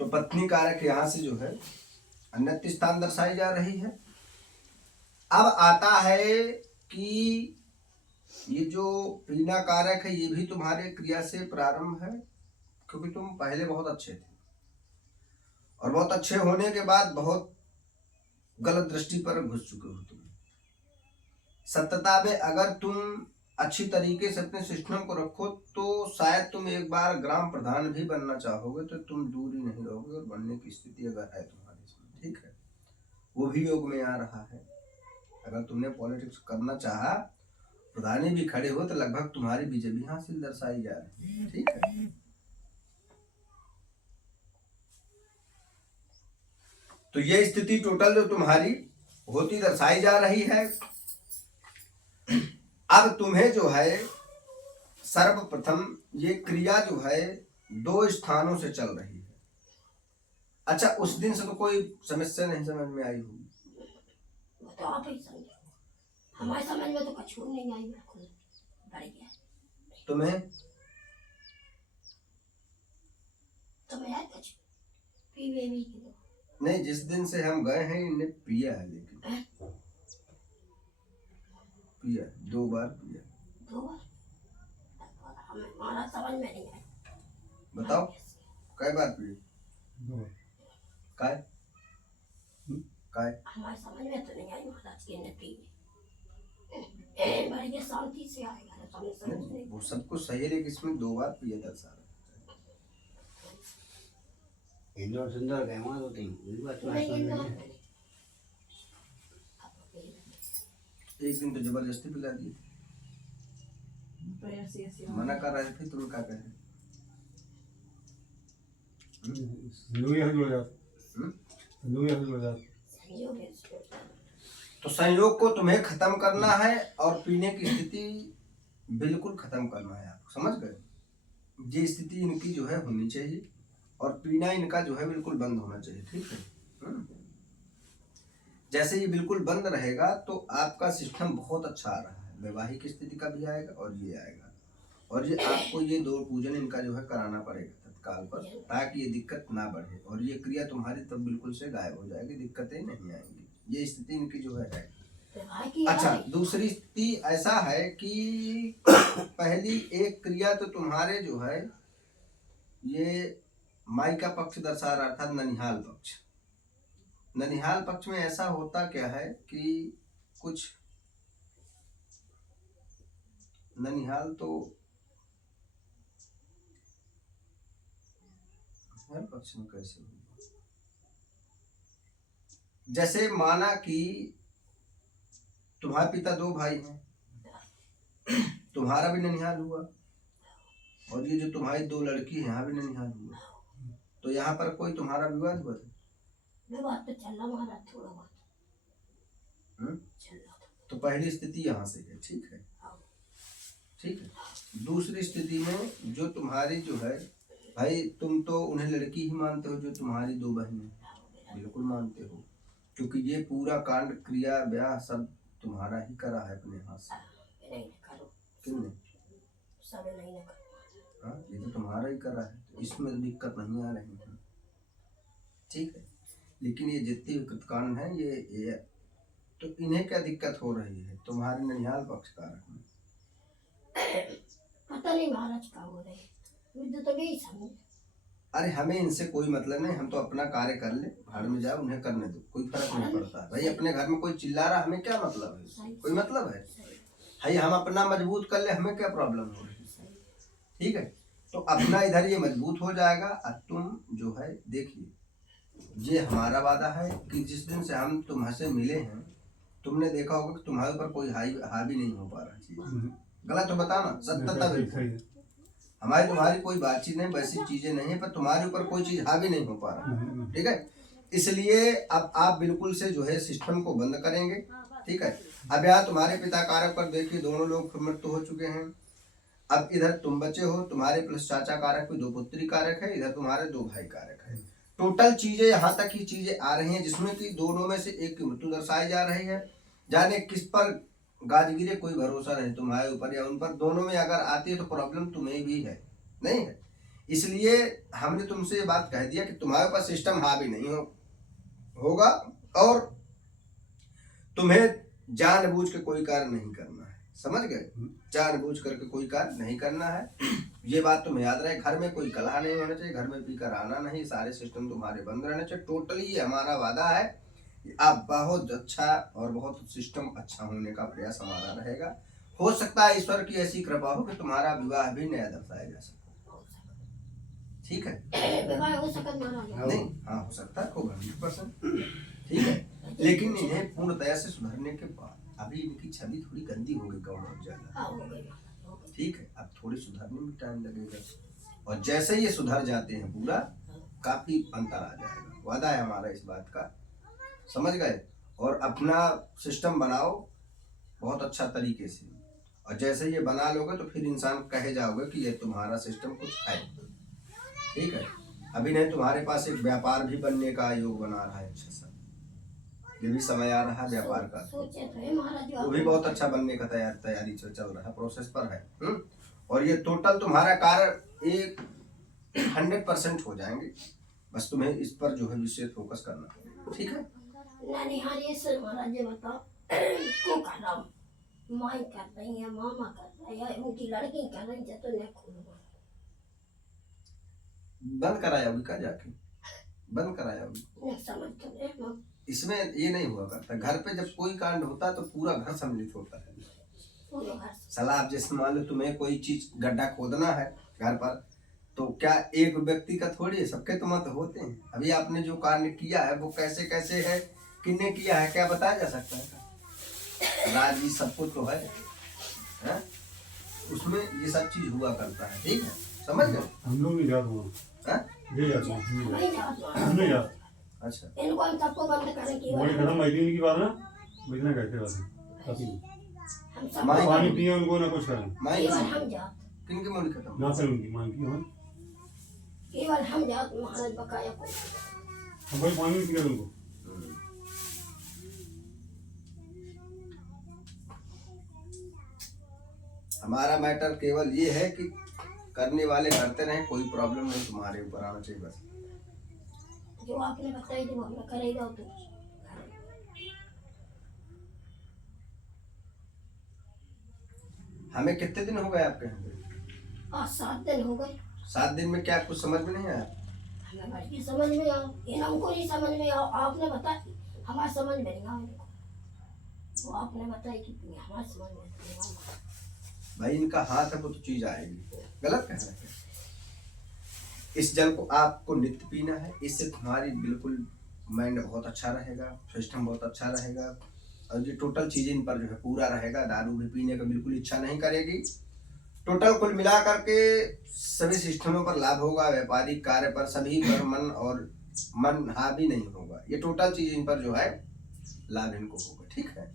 तो पत्नी कारक यहाँ से जो है अन्यत्र स्थान दर्शाई जा रही है। अब आता है कि ये जो पीना कारक है ये भी तुम्हारे क्रिया से प्रारंभ है, क्योंकि तुम पहले बहुत अच्छे थे और बहुत अच्छे होने के बाद बहुत गलत दृष्टि पर घुस चुके हो तुम। सत्यता में अगर तुम अच्छी तरीके से अपने सिस्टम को रखो तो शायद तुम एक बार ग्राम प्रधान भी बनना चाहोगे, तो तुम दूर ही नहीं रहोगे और बनने की स्थिति अगर है तुम्हारे इसमें, ठीक है, वो भी योग में आ रहा है। अगर तुमने पॉलिटिक्स करना चाहा, प्रधानी भी खड़े हो, तो लगभग तुम्हारी बीजेपी हासिल दर्शाई जा रही है, ठीक है। तो ये स्थिति टोटल जो तुम्हारी होती दर्शाई जा रही है। अब तुम्हें जो है सर्वप्रथम ये क्रिया जो है 2 स्थानों से चल रही है। अच्छा, उस दिन से तो कोई समस्या नहीं समझ में आई होगी? तो आप ही समझो, हमारे समझ में तो कुछ नहीं आई, बिल्कुल बढ़ गया। तुम्हें यार कुछ पीवे भी नहीं, जिस दिन से हम गए हैं इन्हें पिया है, लेकिन पिया 2 बार पिया। 2 बार? हमारा समझ में नहीं आया। बताओ कई बार पिए? 2 बार। काय हमारे समझ में तो नहीं आई महाराज के ने पीवे। बड़ी शांति से आएगा, समझ नहीं। वो सब कुछ सही है, लेकिन इसमें 2 बार पिया दर्शा रहा है। इंदौर सुंदर गए वहाँ 2-3 बात तो एक दिन तो जबरदस्ती पिला दी, मना कर रहे थे, तुम क्या कह रहे? तो संयोग को तुम्हें खत्म करना है और पीने की स्थिति बिल्कुल खत्म करना है। आप समझ गए? ये स्थिति इनकी जो है होनी चाहिए और पीना इनका जो है बिल्कुल बंद होना चाहिए, ठीक है। जैसे ये बिल्कुल बंद रहेगा तो आपका सिस्टम बहुत अच्छा आ रहा है, वैवाहिक स्थिति का भी आएगा और ये आएगा, और ये आपको ये 2 पूजन इनका जो है कराना पड़ेगा तत्काल पर, ताकि ये दिक्कत ना बढ़े और ये क्रिया तुम्हारी तब बिल्कुल से गायब हो जाएगी, दिक्कतें नहीं आएंगी। ये स्थिति इनकी जो है। अच्छा, दूसरी स्थिति ऐसा है कि पहली एक क्रिया तो तुम्हारे जो है ये माई का पक्ष दर्शा रहा था, ननिहाल पक्ष। ननिहाल पक्ष में ऐसा होता क्या है कि कुछ ननिहाल तो पक्ष में कैसे होगा, जैसे माना कि तुम्हारे पिता 2 भाई हैं, तुम्हारा भी ननिहाल हुआ और ये जो तुम्हारी 2 लड़की है यहाँ भी ननिहाल हुआ, तो यहाँ पर कोई तुम्हारा विवाद हुआ था? विवाद तो चल रहा हमारा थोड़ा बहुत चल रहा था। तो पहली स्थिति यहाँ से है, ठीक है, ठीक है। दूसरी स्थिति में जो तुम्हारी जो है, भाई तुम तो उन्हें लड़की ही मानते हो जो तुम्हारी 2 बहनें, बिल्कुल मानते हो, क्योंकि ये पूरा कांड क्रिया ब्याह सब तुम्हारा ही करा है अपने हाथ से। किसने? हाँ, ये तो तुम्हारा ही करा है, तो इसमें दिक्कत नहीं आ रही है, ठीक है। लेकिन ये जितने विकृत कांड है ये तो इन्हें क्या दिक्कत हो रही है तुम्हारे ननिहाल पक्ष कारक में? पता नहीं महाराज क्या हो रही है, तो भी समझ। अरे हमें इनसे कोई मतलब नहीं, हम तो अपना कार्य कर ले, भाड़ में जाओ, उन्हें करने दो, कोई फर्क नहीं पड़ता। भाई अपने घर में कोई चिल्ला रहा, हमें क्या मतलब है? कोई मतलब है? भाई हम अपना मजबूत कर ले, हमें क्या प्रॉब्लम हो रही है, ठीक है। तो अपना इधर ये मजबूत हो जाएगा। अब तुम जो है देखिए, ये हमारा वादा है कि जिस दिन से हम तुम्हारे मिले हैं, तुमने देखा होगा कि तुम्हारे ऊपर कोई हावी नहीं हो पा रहा चीज। गलत हो बताना, सत्यता बिल्कुल। हमारी तुम्हारी कोई बातचीत नहीं, वैसी चीजें नहीं है, पर तुम्हारे ऊपर कोई चीज हावी नहीं हो पा रहा, ठीक है। इसलिए अब आप बिल्कुल से जो है सिस्टम को बंद करेंगे, ठीक है। अब यहाँ तुम्हारे पिता कारक पर देखिए 2 लोग मृत्यु हो चुके हैं। अब इधर तुम बचे हो, तुम्हारे प्लस चाचा कारक पे 2 पुत्री कारक है, इधर तुम्हारे 2 भाई कारक है। टोटल चीजें यहाँ तक ही चीजें आ रही हैं, जिसमें कि दोनों में से एक की मृत्यु दर्शाई जा रही है। जाने किस पर गाज गिरे, कोई भरोसा नहीं तुम्हारे ऊपर या उन पर, दोनों में अगर आती है तो प्रॉब्लम तुम्हें भी है, नहीं है। इसलिए हमने तुमसे ये बात कह दिया कि तुम्हारे पास सिस्टम हावी नहीं होगा और तुम्हें जानबूझ के कोई कार्य नहीं करना है, समझ गए? जानबूझ करके कोई कार्य नहीं करना है, ये बात तुम्हें याद रहे। घर में कोई कलह नहीं होना चाहिए, घर में पीकर आना नहीं, सारे सिस्टम तुम्हारे बंद रहने चाहिए। टोटली ये हमारा वादा है कि आप बहुत अच्छा और बहुत सिस्टम अच्छा होने का प्रयास हमारा रहेगा। हो सकता है ईश्वर की ऐसी कृपा हो कि तुम्हारा विवाह भी नया दर्शाया जा सके, ठीक है? विवाह हो सकत महाराज? नहीं, हाँ हो सकता है, खूब 100%, ठीक है। लेकिन इन्हें पूर्णतया से सुधरने के बाद, अभी इनकी छवि थोड़ी गंदी हो गई बहुत ज्यादा, हाँ, हो गई महाराज, हो गई। ठीक है। अब थोड़ी सुधरने में टाइम लगेगा और जैसे ये सुधर जाते हैं पूरा काफी अंतर आ जाएगा, वादा है हमारा इस बात का, समझ गए? और अपना सिस्टम बनाओ बहुत अच्छा तरीके से, और जैसे ये बना लोगे तो फिर इंसान कहे जाओगे कि ये तुम्हारा सिस्टम कुछ है, ठीक है? अभी नहीं, तुम्हारे पास एक व्यापार भी बनने का योग बना रहा है अच्छा सा, ये भी समय आ रहा है व्यापार का, सोचे तो है महाराज, वो भी बहुत अच्छा बनने का तैयारी चल रहा है, प्रोसेस पर है। और ये टोटल तुम्हारा कार्य एक 100% हो जाएंगे, बस तुम्हें इस पर जो है विशेष फोकस करना है, ठीक है? नानी हाँ ये सर महाराज ये बताओ को कर रहा हूँ, माई कर रही है, मामा कर रही है, उनकी लड़की कर रही है, तो नहीं खोलूंगा। बंद कराया होगी का जाके, बंद कराया होगी, नहीं समझ तो नहीं, इसमें ये नहीं हुआ करता। घर पे जब कोई कांड होता है तो पूरा घर सम्मिलित होता है। पूरे घर से सलाह, अब जैसे मान लो तुम्हें कोई चीज गड्ढा खोदना है घर पर, तो क्या एक व्यक्ति का थोड़ी है, सबके तो मत होते हैं। अभी आपने जो कार्य किया है वो कैसे कैसे है, किसने किया है, क्या बताया जा सकता है? राजी सबको तो है, हैं? उसमें ये सब चीज हुआ करता है, ठीक है? समझ गए? हम लोग नहीं जाते वहाँ, हैं? ये जाते हैं, नहीं जाता। हम नहीं जाते। अच्छा, इनको हम सबको बंद करें कि बड़ी खत्म आई थी इनकी बात ना, वो इतना कहते बस काफी हम सब माई- पानी पिए उनको ना कुछ करें, माई केवल हम जात, किनके मुंह खत्म? ना सर उनकी मांग की हम केवल हम जात महाराज बकाया को। भाई पानी नहीं पिया उनको। हमारा मैटर केवल ये है कि करने वाले करते रहे, कोई प्रॉब्लम नहीं तुम्हारे ऊपर आना चाहिए, बस। जो आपने बताई थी वो हमने करेगा तो। हमें कितने दिन हो गए आपके यहाँ पे? आज 7 दिन हो गए। 7 दिन में क्या कुछ समझ में नहीं आया? हमें भटकी समझ में आओ, इनको नहीं समझ में आओ, आपने बताई हमारे समझ में नहीं आओ इनको, वो आपने बताई कि हमारे समझ में नहीं आओ। भाई इनका हाथ है वो तो चीज आएगी, गलत कह रहे हैं। इस जल को आपको नित्य पीना है, इससे तुम्हारी बिल्कुल माइंड बहुत अच्छा रहेगा, सिस्टम बहुत अच्छा रहेगा, और ये टोटल चीजें इन पर जो है पूरा रहेगा। दारू भी पीने का बिल्कुल इच्छा नहीं करेगी। टोटल कुल मिला करके सभी सिस्टमों पर लाभ होगा, व्यापारिक कार्य पर सभी पर मन हावी नहीं होगा। ये टोटल चीज इन पर जो है लाभ इनको होगा, ठीक है?